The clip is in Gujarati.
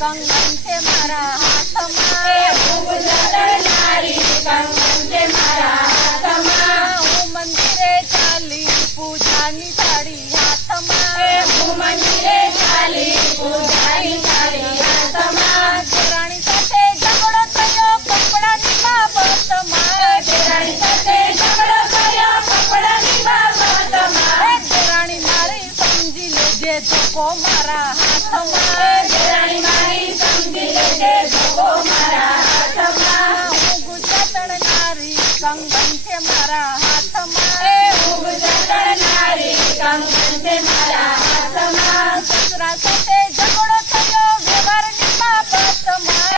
કંગન છે મારા હાથમાં, એ ખૂબ જડનારી કંગન છે મારા હાથમાં. હું મંદિરે ચાલી પૂજાની થાળી હાથમાં, એ હું મંદિરે ચાલી પૂજાની થાળી હાથમાં. દેરાણી સાથે ઝઘડો થયો કપડાની બાબતમાં, દેરાણી સાથે ઝઘડો થયો કપડાની બાબતમાં. દેરાણી મારી સમજી લેજે ધોકો મારા હાથમાં, દેરાણી મારી સમજી લેજે ધોકો